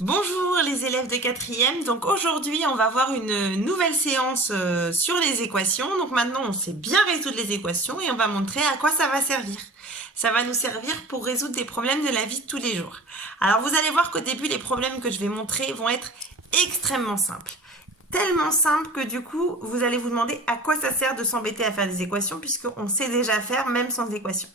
Bonjour les élèves de 4e, donc aujourd'hui on va voir une nouvelle séance sur les équations. Donc maintenant on sait bien résoudre les équations et on va montrer à quoi ça va servir. Ça va nous servir pour résoudre des problèmes de la vie de tous les jours. Alors vous allez voir qu'au début les problèmes que je vais montrer vont être extrêmement simples. Tellement simple que du coup vous allez vous demander à quoi ça sert de s'embêter à faire des équations puisqu'on sait déjà faire même sans équations.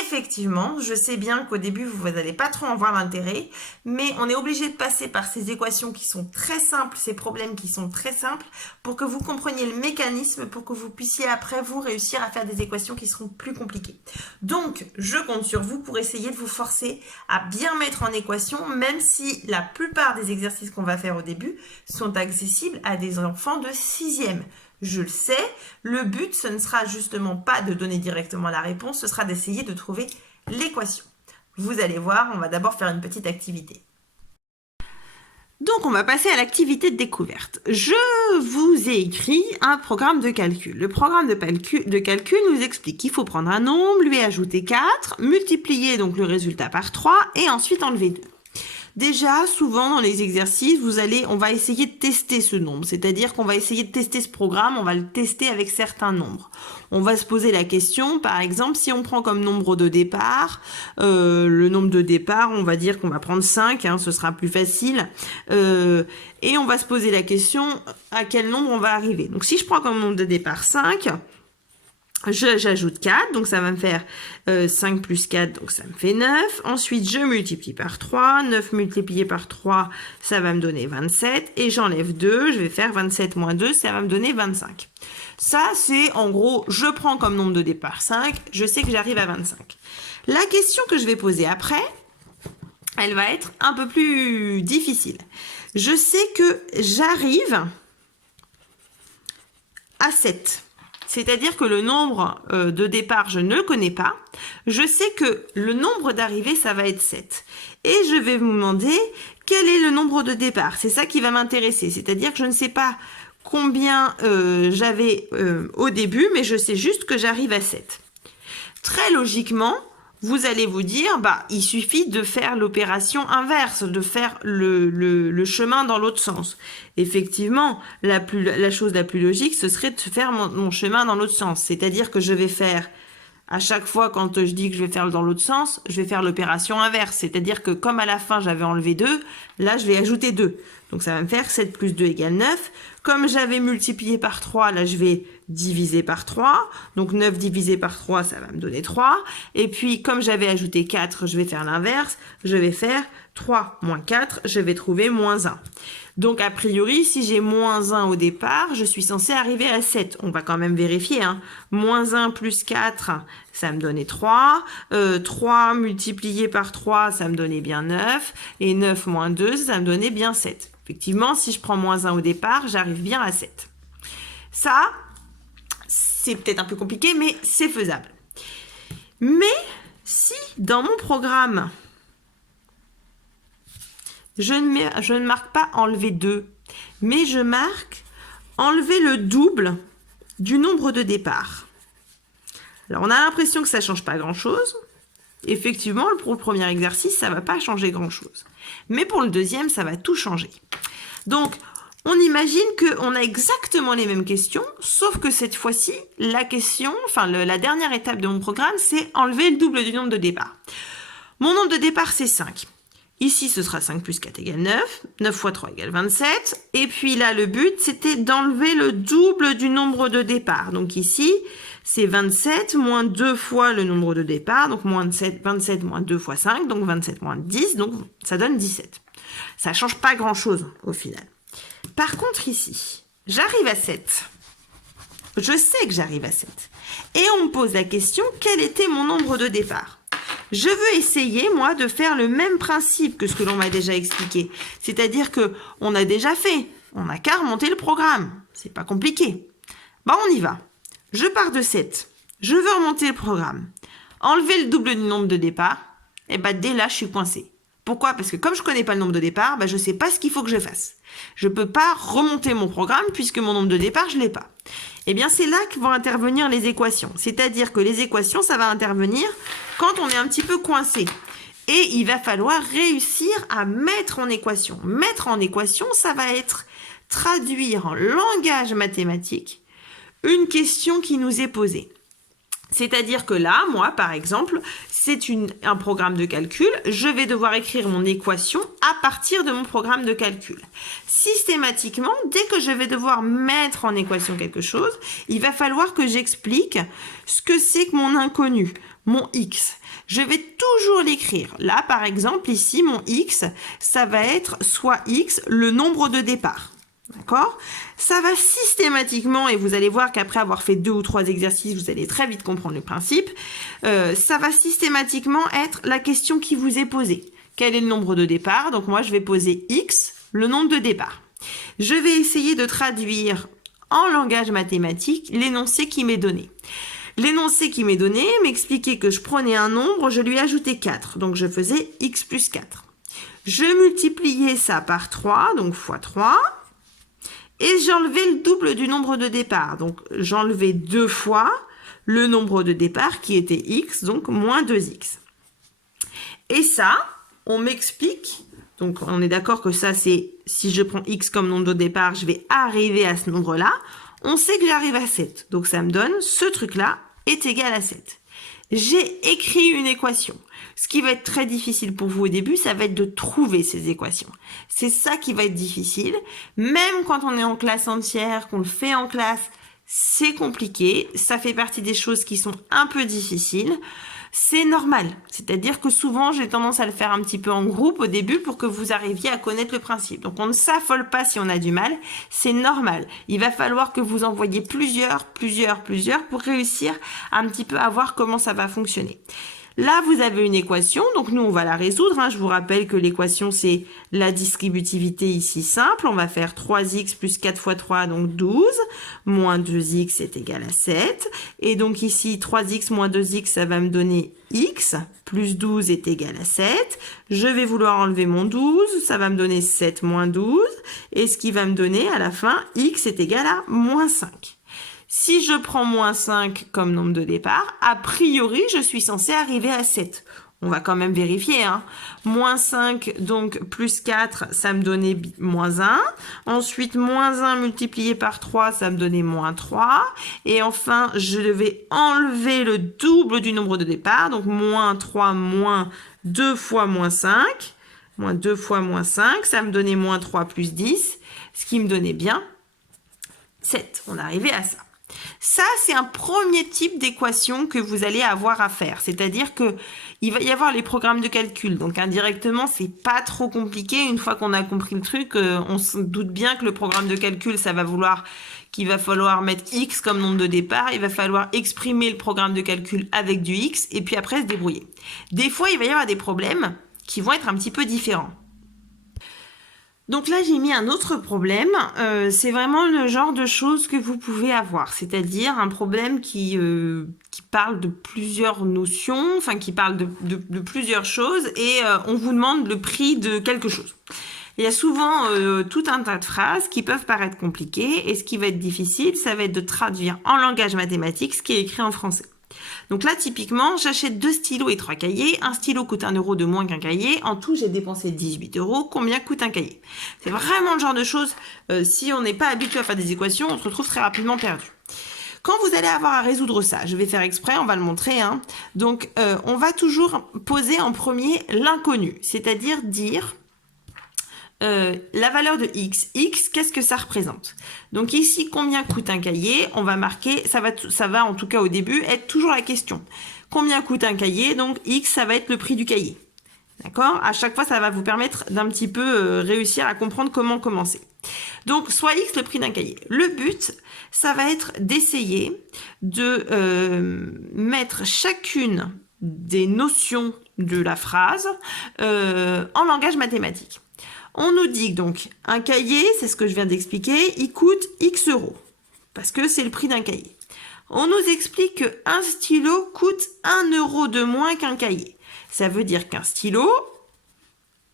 Effectivement, je sais bien qu'au début, vous n'allez pas trop en voir l'intérêt, mais on est obligé de passer par ces équations qui sont très simples, ces problèmes qui sont très simples, pour que vous compreniez le mécanisme, pour que vous puissiez après vous réussir à faire des équations qui seront plus compliquées. Donc, je compte sur vous pour essayer de vous forcer à bien mettre en équation, même si la plupart des exercices qu'on va faire au début sont accessibles à des enfants de 6e. Je le sais, le but, ce ne sera justement pas de donner directement la réponse, ce sera d'essayer de trouver l'équation. Vous allez voir, on va d'abord faire une petite activité. Donc, on va passer à l'activité de découverte. Je vous ai écrit un programme de calcul. Le programme de calcul nous explique qu'il faut prendre un nombre, lui ajouter 4, multiplier donc le résultat par 3 et ensuite enlever 2. Déjà, souvent dans les exercices, on va essayer de tester ce nombre. C'est-à-dire qu'on va essayer de tester ce programme, on va le tester avec certains nombres. On va se poser la question, par exemple, si on prend comme nombre de départ, le nombre de départ, on va dire qu'on va prendre 5, ce sera plus facile. Et on va se poser la question, à quel nombre on va arriver. Donc si je prends comme nombre de départ 5, j'ajoute 4, donc ça va me faire 5 plus 4, donc ça me fait 9. Ensuite, je multiplie par 3. 9 multiplié par 3, ça va me donner 27. Et j'enlève 2, je vais faire 27 moins 2, ça va me donner 25. Ça, c'est en gros, je prends comme nombre de départ 5, je sais que j'arrive à 25. La question que je vais poser après, elle va être un peu plus difficile. Je sais que j'arrive à 7. C'est-à-dire que le nombre de départ, je ne le connais pas. Je sais que le nombre d'arrivée, ça va être 7. Et je vais vous demander quel est le nombre de départ. C'est ça qui va m'intéresser. C'est-à-dire que je ne sais pas combien j'avais au début, mais je sais juste que j'arrive à 7. Très logiquement, vous allez vous dire, il suffit de faire l'opération inverse, de faire le chemin dans l'autre sens. Effectivement, la chose la plus logique, ce serait de faire mon chemin dans l'autre sens. C'est-à-dire que je vais faire, à chaque fois quand je dis que je vais faire dans l'autre sens, je vais faire l'opération inverse. C'est-à-dire que comme à la fin, j'avais enlevé 2, là, je vais ajouter 2. Donc, ça va me faire 7 plus 2 égale 9. Comme j'avais multiplié par 3, là, je vais diviser par 3. Donc, 9 divisé par 3, ça va me donner 3. Et puis, comme j'avais ajouté 4, je vais faire l'inverse. Je vais faire 3 moins 4, je vais trouver moins 1. Donc, a priori, si j'ai moins 1 au départ, je suis censée arriver à 7. On va quand même vérifier. Moins 1 plus 4, ça me donnait 3. 3 multiplié par 3, ça me donnait bien 9. Et 9 moins 2, ça me donnait bien 7. Effectivement, si je prends moins 1 au départ, j'arrive bien à 7. Ça, c'est peut-être un peu compliqué, mais c'est faisable. Mais si dans mon programme, je ne marque pas enlever 2, mais je marque enlever le double du nombre de départ. Alors, on a l'impression que ça ne change pas grand-chose. Effectivement, pour le premier exercice, ça ne va pas changer grand-chose. Mais pour le deuxième, ça va tout changer. Donc, on imagine qu'on a exactement les mêmes questions, sauf que cette fois-ci, la dernière étape de mon programme, c'est enlever le double du nombre de départ. Mon nombre de départ, c'est 5. Ici, ce sera 5 plus 4 égale 9. 9 fois 3 égale 27. Et puis là, le but, c'était d'enlever le double du nombre de départ. Donc ici, c'est 27 moins 2 fois le nombre de départ. Donc 27 moins 2 fois 5. Donc 27 moins 10. Donc ça donne 17. Ça ne change pas grand-chose au final. Par contre, ici, j'arrive à 7. Je sais que j'arrive à 7. Et on me pose la question, quel était mon nombre de départ ? Je veux essayer, moi, de faire le même principe que ce que l'on m'a déjà expliqué. C'est-à-dire que on a déjà fait. On n'a qu'à remonter le programme. C'est pas compliqué. On y va. Je pars de 7. Je veux remonter le programme. Enlever le double du nombre de départ. Et dès là, je suis coincée. Pourquoi? Parce que comme je ne connais pas le nombre de départ, je ne sais pas ce qu'il faut que je fasse. Je ne peux pas remonter mon programme puisque mon nombre de départ, je ne l'ai pas. Eh bien, c'est là que vont intervenir les équations. C'est-à-dire que les équations, ça va intervenir quand on est un petit peu coincé. et il va falloir réussir à mettre en équation. Mettre en équation, ça va être traduire en langage mathématique une question qui nous est posée. C'est-à-dire que là, moi, par exemple, c'est un programme de calcul. Je vais devoir écrire mon équation à partir de mon programme de calcul. Systématiquement, dès que je vais devoir mettre en équation quelque chose, il va falloir que j'explique ce que c'est que mon inconnu, mon x. Je vais toujours l'écrire. Là, par exemple, ici, mon x, ça va être soit x, le nombre de départ. D'accord? Ça va systématiquement, et vous allez voir qu'après avoir fait 2 ou 3 exercices, vous allez très vite comprendre le principe, ça va systématiquement être la question qui vous est posée. Quel est le nombre de départ? Donc moi, je vais poser x, le nombre de départ. Je vais essayer de traduire en langage mathématique l'énoncé qui m'est donné. L'énoncé qui m'est donné m'expliquait que je prenais un nombre, je lui ajoutais 4. Donc je faisais x plus 4. Je multipliais ça par 3, donc fois 3. Et j'enlevais le double du nombre de départ. Donc, j'enlevais 2 fois le nombre de départ qui était x, donc moins 2x. Et ça, on m'explique, donc on est d'accord que ça, c'est, si je prends x comme nombre de départ, je vais arriver à ce nombre-là. On sait que j'arrive à 7. Donc, ça me donne, ce truc-là est égal à 7. J'ai écrit une équation. Ce qui va être très difficile pour vous au début, ça va être de trouver ces équations. C'est ça qui va être difficile. Même quand on est en classe entière, qu'on le fait en classe, c'est compliqué. Ça fait partie des choses qui sont un peu difficiles. C'est normal. C'est-à-dire que souvent, j'ai tendance à le faire un petit peu en groupe au début pour que vous arriviez à connaître le principe. Donc, on ne s'affole pas si on a du mal. C'est normal. Il va falloir que vous en voyiez plusieurs pour réussir un petit peu à voir comment ça va fonctionner. Là, vous avez une équation, donc nous, on va la résoudre. Je vous rappelle que l'équation, c'est la distributivité ici simple. On va faire 3x plus 4 fois 3, donc 12, moins 2x est égal à 7. Et donc ici, 3x moins 2x, ça va me donner x, plus 12 est égal à 7. Je vais vouloir enlever mon 12, ça va me donner 7 moins 12. Et ce qui va me donner, à la fin, x est égal à moins 5. Si je prends moins 5 comme nombre de départ, a priori, je suis censée arriver à 7. On va quand même vérifier. Moins 5, donc plus 4, ça me donnait moins 1. Ensuite, moins 1 multiplié par 3, ça me donnait moins 3. Et enfin, je devais enlever le double du nombre de départ. Donc, moins 3 moins 2 fois moins 5. Moins 2 fois moins 5, ça me donnait moins 3 plus 10. Ce qui me donnait bien 7. On arrivait à ça. Ça, c'est un premier type d'équation que vous allez avoir à faire. C'est-à-dire que il va y avoir les programmes de calcul. Donc, indirectement, c'est pas trop compliqué. Une fois qu'on a compris le truc, on se doute bien que le programme de calcul, ça va vouloir qu'il va falloir mettre x comme nombre de départ. Il va falloir exprimer le programme de calcul avec du x et puis après se débrouiller. Des fois, il va y avoir des problèmes qui vont être un petit peu différents. Donc là, j'ai mis un autre problème. C'est vraiment le genre de choses que vous pouvez avoir. C'est-à-dire un problème qui parle de plusieurs notions, enfin qui parle de plusieurs choses et on vous demande le prix de quelque chose. Il y a souvent tout un tas de phrases qui peuvent paraître compliquées et ce qui va être difficile, ça va être de traduire en langage mathématique ce qui est écrit en français. Donc là, typiquement, j'achète 2 stylos et 3 cahiers. Un stylo coûte 1 € de moins qu'un cahier. En tout, j'ai dépensé 18 €. Combien coûte un cahier? C'est vraiment le genre de choses, si on n'est pas habitué à faire des équations, on se retrouve très rapidement perdu. Quand vous allez avoir à résoudre ça, je vais faire exprès, on va le montrer. Donc, on va toujours poser en premier l'inconnu, c'est-à-dire dire... la valeur de x. X, qu'est-ce que ça représente? Donc ici, combien coûte un cahier? On va marquer, ça va en tout cas au début être toujours la question. Combien coûte un cahier? Donc x, ça va être le prix du cahier. D'accord? À chaque fois, ça va vous permettre d'un petit peu réussir à comprendre comment commencer. Donc, soit x, le prix d'un cahier. Le but, ça va être d'essayer de mettre chacune des notions de la phrase en langage mathématique. On nous dit que donc un cahier, c'est ce que je viens d'expliquer, il coûte x € parce que c'est le prix d'un cahier. On nous explique qu'un stylo coûte 1 € de moins qu'un cahier. Ça veut dire qu'un stylo,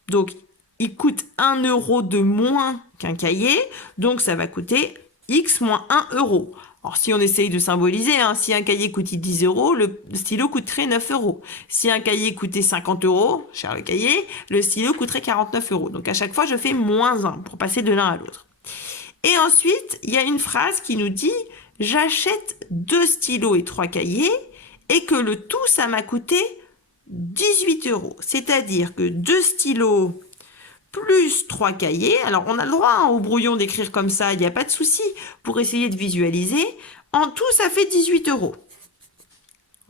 donc il coûte 1 € de moins qu'un cahier, donc ça va coûter x moins 1 €. Alors, si on essaye de symboliser, hein, si un cahier coûtait 10 euros, le stylo coûterait 9 euros. Si un cahier coûtait 50 euros, cher le cahier, le stylo coûterait 49 euros. Donc, à chaque fois, je fais moins 1 pour passer de l'un à l'autre. Et ensuite, il y a une phrase qui nous dit « J'achète 2 stylos et 3 cahiers et que le tout, ça m'a coûté 18 euros. » C'est-à-dire que 2 stylos plus 3 cahiers. Alors, on a le droit hein, au brouillon d'écrire comme ça, il n'y a pas de souci pour essayer de visualiser. En tout, ça fait 18 euros.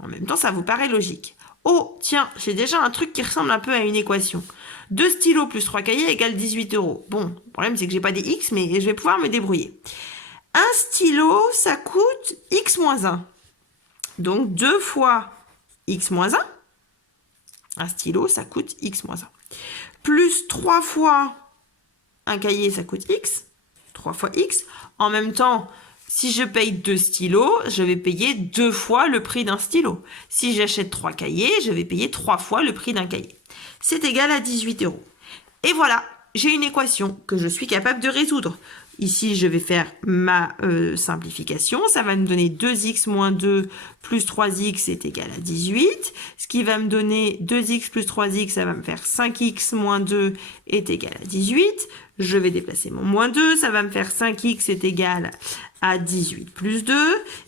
En même temps, ça vous paraît logique. Oh, tiens, j'ai déjà un truc qui ressemble un peu à une équation. 2 stylos plus 3 cahiers égale 18 euros. Bon, le problème, c'est que j'ai pas des X, mais je vais pouvoir me débrouiller. Un stylo, ça coûte X moins 1. Donc, 2 fois X moins 1. Un stylo, ça coûte X moins 1. Plus 3 fois un cahier, ça coûte X. 3 fois X. En même temps, si je paye 2 stylos, je vais payer 2 fois le prix d'un stylo. Si j'achète 3 cahiers, je vais payer 3 fois le prix d'un cahier. C'est égal à 18 euros. Et voilà, j'ai une équation que je suis capable de résoudre. Ici, je vais faire ma simplification. Ça va me donner 2x moins 2 plus 3x est égal à 18. Ce qui va me donner 2x plus 3x, ça va me faire 5x moins 2 est égal à 18. Je vais déplacer mon moins 2. Ça va me faire 5x est égal à 18 plus 2.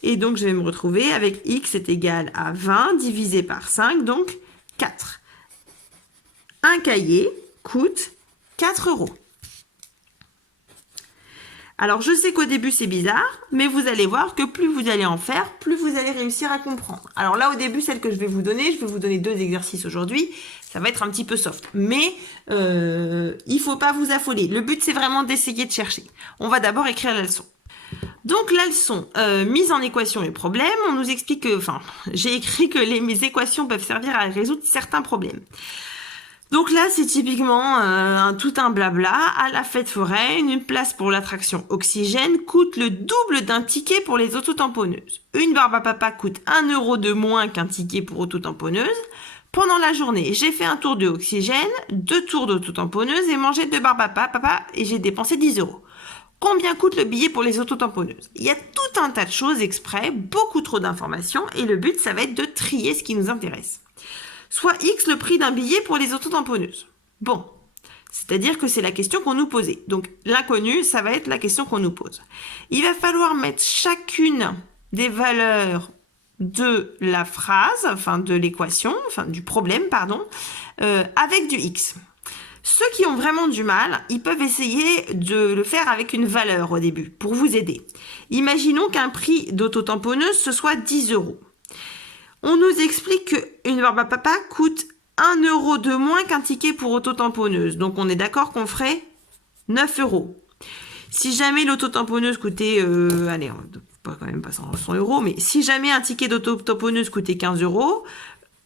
Et donc, je vais me retrouver avec x est égal à 20 divisé par 5, donc 4. Un cahier coûte 4 euros. Alors, je sais qu'au début, c'est bizarre, mais vous allez voir que plus vous allez en faire, plus vous allez réussir à comprendre. Alors là, au début, celle que je vais vous donner 2 exercices aujourd'hui. Ça va être un petit peu soft, mais il ne faut pas vous affoler. Le but, c'est vraiment d'essayer de chercher. On va d'abord écrire la leçon. Donc, la leçon, mise en équation et problème, on nous explique que, j'ai écrit que mes équations peuvent servir à résoudre certains problèmes. Donc là, c'est typiquement tout un blabla. À la fête foraine, une place pour l'attraction oxygène coûte le double d'un ticket pour les autotamponneuses. Une barbe à papa coûte 1 euro de moins qu'un ticket pour autotamponneuse. Pendant la journée, j'ai fait un tour de oxygène, 2 tours d'autotamponneuse et mangé 2 barbes à papa et j'ai dépensé 10 euros. Combien coûte le billet pour les autotamponneuses? Il y a tout un tas de choses exprès, beaucoup trop d'informations et le but, ça va être de trier ce qui nous intéresse. Soit X le prix d'un billet pour les autotamponneuses. Bon, c'est-à-dire que c'est la question qu'on nous posait. Donc, l'inconnu, ça va être la question qu'on nous pose. Il va falloir mettre chacune des valeurs de la phrase, de l'équation, du problème, pardon, avec du X. Ceux qui ont vraiment du mal, ils peuvent essayer de le faire avec une valeur au début, pour vous aider. Imaginons qu'un prix d'autotamponneuse, ce soit 10 euros. On nous explique qu'une barbe à papa coûte 1 euro de moins qu'un ticket pour autotamponneuse. Donc, on est d'accord qu'on ferait 9 euros. Si jamais l'autotamponneuse coûtait, quand même pas 100 euros, mais si jamais un ticket d'autotamponneuse coûtait 15 euros,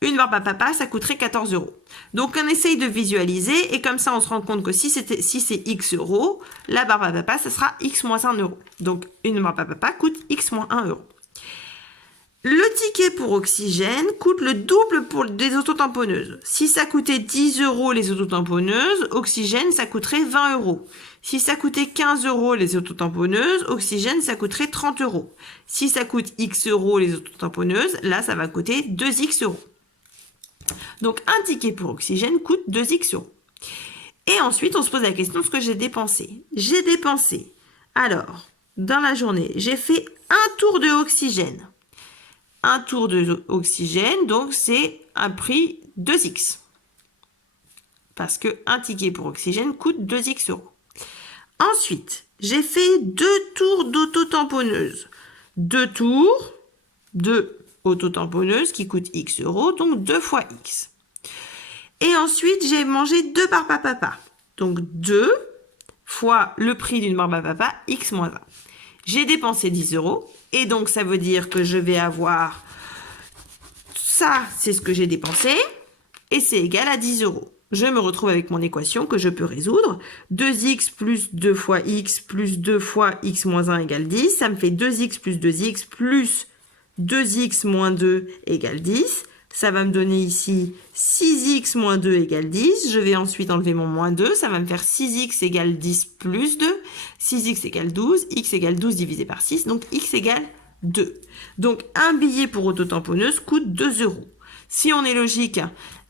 une barbe à papa, ça coûterait 14 euros. Donc, on essaye de visualiser et comme ça, on se rend compte que si c'est X euros, la barbe à papa, ça sera X moins 1 euro. Donc, une barbe à papa coûte X moins 1 euro. Le ticket pour oxygène coûte le double pour des autotamponneuses. Si ça coûtait 10 euros les autotamponneuses, oxygène, ça coûterait 20 euros. Si ça coûtait 15 euros les autotamponneuses, oxygène, ça coûterait 30 euros. Si ça coûte X euros les autotamponneuses, là, ça va coûter 2X euros. Donc, un ticket pour oxygène coûte 2X euros. Et ensuite, on se pose la question de ce que j'ai dépensé. J'ai dépensé, alors, dans la journée, j'ai fait un tour de oxygène. Un tour d'oxygène, donc c'est un prix 2X. Parce qu'un ticket pour oxygène coûte 2X euros. Ensuite, j'ai fait 2 tours d'autotamponneuse. 2 tours de autotamponneuse qui coûte X euros, donc 2 fois X. Et ensuite, j'ai mangé 2 barbes à papa. Donc 2 fois le prix d'une barbe à papa, X moins 1. J'ai dépensé 10 euros. Et donc, ça veut dire que je vais avoir ça, c'est ce que j'ai dépensé, et c'est égal à 10 euros. Je me retrouve avec mon équation que je peux résoudre. 2x plus 2 fois x plus 2 fois x moins 1 égale 10. Ça me fait 2x plus 2x plus 2x moins 2 égale 10. Ça va me donner ici 6x moins 2 égale 10. Je vais ensuite enlever mon moins 2. Ça va me faire 6x égale 10 plus 2. 6x égale 12. X égale 12 divisé par 6. Donc x égale 2. Donc, un billet pour autotamponneuse coûte 2 euros. Si on est logique,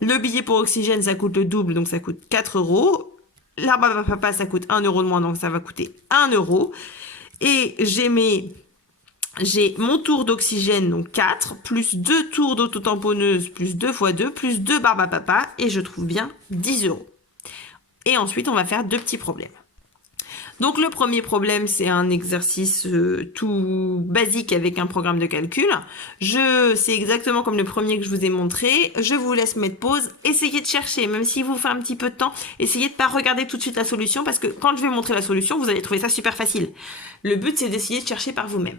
le billet pour oxygène, ça coûte le double, donc ça coûte 4 euros. L'arbre à papa, ça coûte 1 euro de moins, donc ça va coûter 1 euro. Et j'ai mon tour d'oxygène, donc 4, plus 2 tours d'autotamponneuse, plus 2 fois 2, plus 2 barbes à papa, et je trouve bien 10 euros. Et ensuite, on va faire 2 petits problèmes. Donc le premier problème, c'est un exercice tout basique avec un programme de calcul. C'est exactement comme le premier que je vous ai montré. Je vous laisse mettre pause. Essayez de chercher, même s'il vous fait un petit peu de temps. Essayez de ne pas regarder tout de suite la solution parce que quand je vais montrer la solution, vous allez trouver ça super facile. Le but, c'est d'essayer de chercher par vous-même.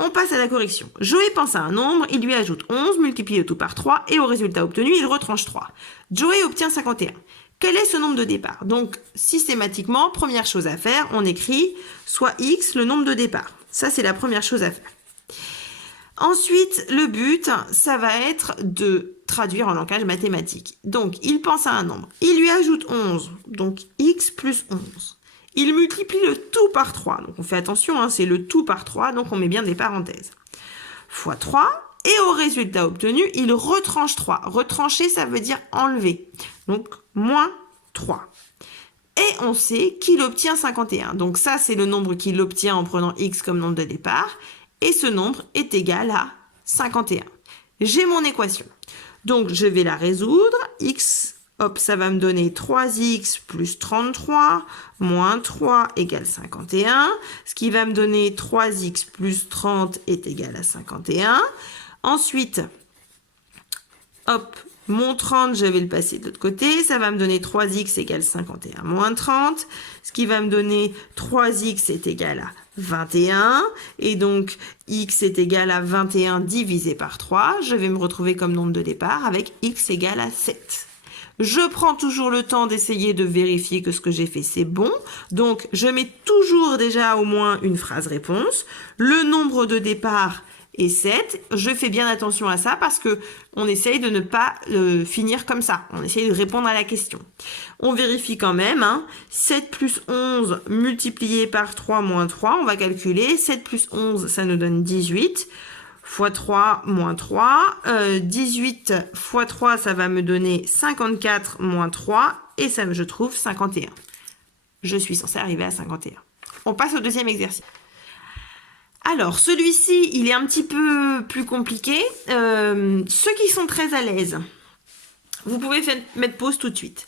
On passe à la correction. Joey pense à un nombre, il lui ajoute 11, multiplie le tout par 3 et au résultat obtenu, il retranche 3. Joey obtient 51. Quel est ce nombre de départ? Donc, systématiquement, première chose à faire, on écrit soit x, le nombre de départ. Ça, c'est la première chose à faire. Ensuite, le but, ça va être de traduire en langage mathématique. Donc, il pense à un nombre. Il lui ajoute 11, donc x plus 11. Il multiplie le tout par 3. Donc, on fait attention, hein, c'est le tout par 3, donc on met bien des parenthèses. Fois 3. Et au résultat obtenu, il retranche 3. Retrancher, ça veut dire enlever. Donc, moins 3. Et on sait qu'il obtient 51. Donc ça, c'est le nombre qu'il obtient en prenant x comme nombre de départ. Et ce nombre est égal à 51. J'ai mon équation. Donc, je vais la résoudre. X, hop, ça va me donner 3x plus 33 moins 3 égale 51. Ce qui va me donner 3x plus 30 est égal à 51. Ensuite, hop, mon 30, je vais le passer de l'autre côté. Ça va me donner 3x égale 51 moins 30. Ce qui va me donner 3x est égal à 21. Et donc, x est égal à 21 divisé par 3. Je vais me retrouver comme nombre de départ avec x égale à 7. Je prends toujours le temps d'essayer de vérifier que ce que j'ai fait, c'est bon. Donc, je mets toujours déjà au moins une phrase réponse. Le nombre de départ et 7, je fais bien attention à ça parce que on essaye de ne pas finir comme ça. On essaye de répondre à la question. On vérifie quand même. Hein. 7 plus 11 multiplié par 3 moins 3, on va calculer. 7 plus 11, ça nous donne 18. Fois 3 moins 3. 18 fois 3, ça va me donner 54 moins 3. Et ça, je trouve 51. Je suis censée arriver à 51. On passe au deuxième exercice. Alors, celui-ci, il est un petit peu plus compliqué. Ceux qui sont très à l'aise, vous pouvez mettre pause tout de suite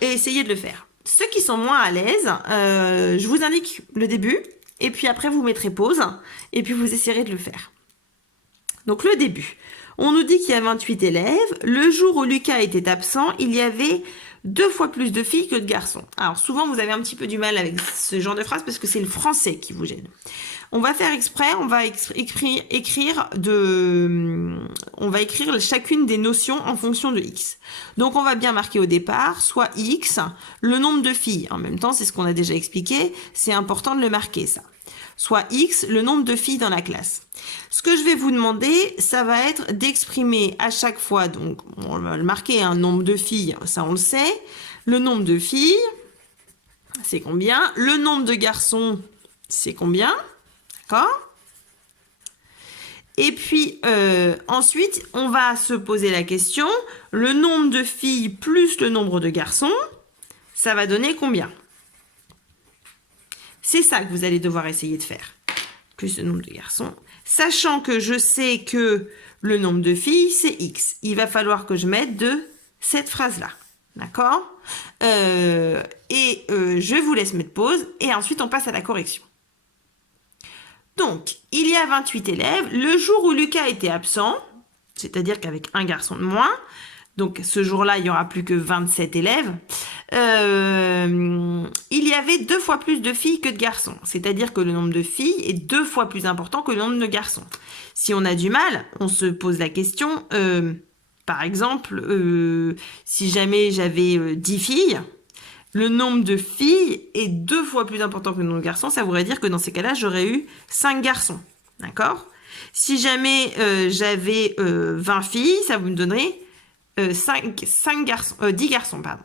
et essayer de le faire. Ceux qui sont moins à l'aise, je vous indique le début et puis après vous mettrez pause et puis vous essayerez de le faire. Donc, le début. On nous dit qu'il y a 28 élèves. Le jour où Lucas était absent, il y avait 2 fois plus de filles que de garçons. Alors, souvent, vous avez un petit peu du mal avec ce genre de phrase parce que c'est le français qui vous gêne. On va faire exprès, on va écrire chacune des notions en fonction de x. Donc, on va bien marquer au départ, soit x, le nombre de filles. En même temps, c'est ce qu'on a déjà expliqué, c'est important de le marquer, ça. Soit x, le nombre de filles dans la classe. Ce que je vais vous demander, ça va être d'exprimer à chaque fois, donc on va le marquer, un nombre de filles, ça on le sait. Le nombre de filles, c'est combien? Le nombre de garçons, c'est combien? D'accord? Et puis, ensuite, on va se poser la question, le nombre de filles plus le nombre de garçons, ça va donner combien? C'est ça que vous allez devoir essayer de faire. Plus le nombre de garçons. Sachant que je sais que le nombre de filles, c'est x. Il va falloir que je mette de cette phrase-là. D'accord? Je vous laisse mettre pause et ensuite on passe à la correction. Donc, il y a 28 élèves. Le jour où Lucas était absent, c'est-à-dire qu'avec un garçon de moins, donc ce jour-là, il n'y aura plus que 27 élèves, il y avait 2 fois plus de filles que de garçons. C'est-à-dire que le nombre de filles est 2 fois plus important que le nombre de garçons. Si on a du mal, on se pose la question, par exemple, si jamais j'avais 10 filles, le nombre de filles est 2 fois plus important que le nombre de garçons. Ça voudrait dire que dans ces cas-là, j'aurais eu 5 garçons. D'accord? Si jamais j'avais 20 filles, ça vous me donnerait 10 garçons. Pardon.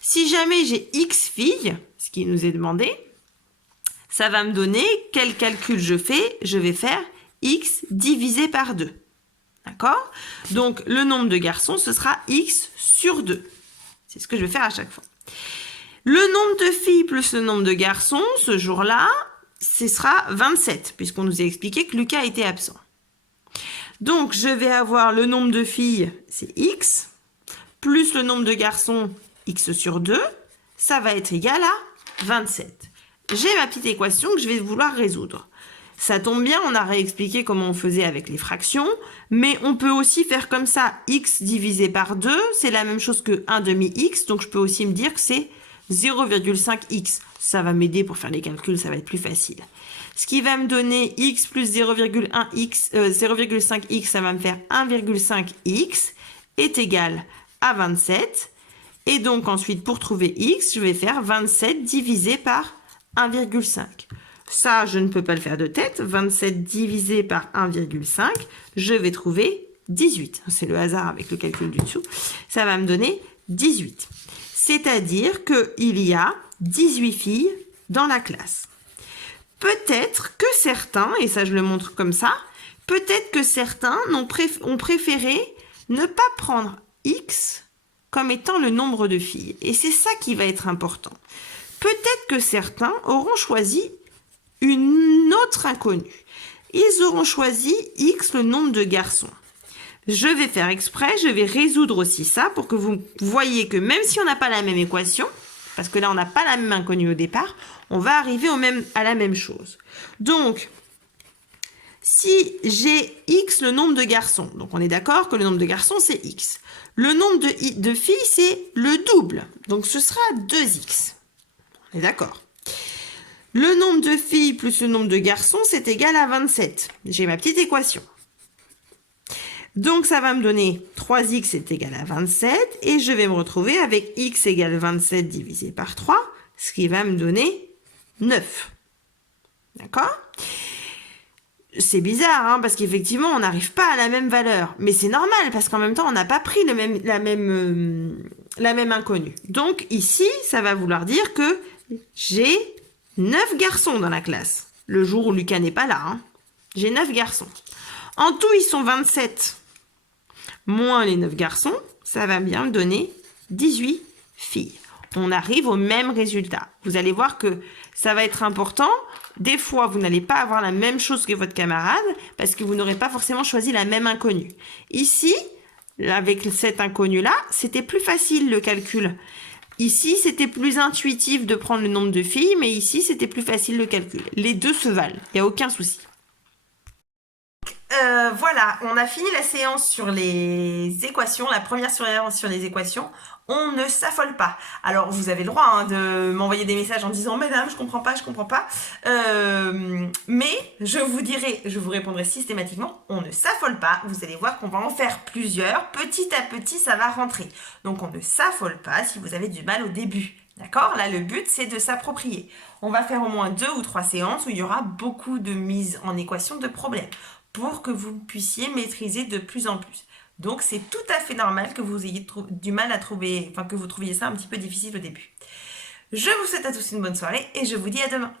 Si jamais j'ai X filles, ce qui nous est demandé, Ça va me donner quel calcul je fais. Je vais faire x divisé par 2. D'accord? Donc, le nombre de garçons, ce sera x sur 2. C'est ce que je vais faire à chaque fois. Le nombre de filles plus le nombre de garçons, ce jour-là, ce sera 27, puisqu'on nous a expliqué que Lucas était absent. Donc, je vais avoir le nombre de filles, c'est x, plus le nombre de garçons, x sur 2, ça va être égal à 27. J'ai ma petite équation que je vais vouloir résoudre. Ça tombe bien, on a réexpliqué comment on faisait avec les fractions, mais on peut aussi faire comme ça, x divisé par 2, c'est la même chose que 1 demi x, donc je peux aussi me dire que c'est 0,5x. Ça va m'aider pour faire les calculs, ça va être plus facile. Ce qui va me donner x plus 0,5x, ça va me faire 1,5x, est égal à 27. Et donc ensuite, pour trouver x, je vais faire 27 divisé par 1,5. Ça, je ne peux pas le faire de tête. 27 divisé par 1,5, je vais trouver 18. C'est le hasard avec le calcul du dessous. Ça va me donner 18. C'est-à-dire qu'il y a 18 filles dans la classe. Peut-être que certains, et ça je le montre comme ça, peut-être que certains ont préféré ne pas prendre x comme étant le nombre de filles. Et c'est ça qui va être important. Peut-être que certains auront choisi une autre inconnue. Ils auront choisi x, le nombre de garçons. Je vais faire exprès, je vais résoudre aussi ça pour que vous voyez que même si on n'a pas la même équation, parce que là on n'a pas la même inconnue au départ, on va arriver à la même chose. Donc, si j'ai x, le nombre de garçons, donc on est d'accord que le nombre de garçons c'est x. Le nombre de filles c'est le double, donc ce sera 2x. On est d'accord. Le nombre de filles plus le nombre de garçons, c'est égal à 27. J'ai ma petite équation. Donc, ça va me donner 3x est égal à 27. Et je vais me retrouver avec x égale 27 divisé par 3, ce qui va me donner 9. D'accord? C'est bizarre, hein, parce qu'effectivement, on n'arrive pas à la même valeur. Mais c'est normal, parce qu'en même temps, on n'a pas pris la même inconnue. Donc, ici, ça va vouloir dire que j'ai 9 garçons dans la classe. Le jour où Lucas n'est pas là. Hein. J'ai 9 garçons. En tout, ils sont 27. Moins les 9 garçons, ça va bien me donner 18 filles. On arrive au même résultat. Vous allez voir que ça va être important. Des fois, vous n'allez pas avoir la même chose que votre camarade parce que vous n'aurez pas forcément choisi la même inconnue. Ici, avec cette inconnue-là, c'était plus facile le calcul. Ici, c'était plus intuitif de prendre le nombre de filles, mais ici, c'était plus facile le calcul. Les deux se valent, il n'y a aucun souci. Voilà, on a fini la séance sur les équations, la première séance sur les équations. On ne s'affole pas. Alors, vous avez le droit hein, de m'envoyer des messages en disant « Madame, je comprends pas. » Mais je vous répondrai systématiquement, on ne s'affole pas. Vous allez voir qu'on va en faire plusieurs. Petit à petit, ça va rentrer. Donc, on ne s'affole pas si vous avez du mal au début. D'accord? Là, le but, c'est de s'approprier. On va faire au moins 2 ou 3 séances où il y aura beaucoup de mise en équation de problèmes pour que vous puissiez maîtriser de plus en plus. Donc, c'est tout à fait normal que vous ayez du mal à trouver, que vous trouviez ça un petit peu difficile au début. Je vous souhaite à tous une bonne soirée et je vous dis à demain.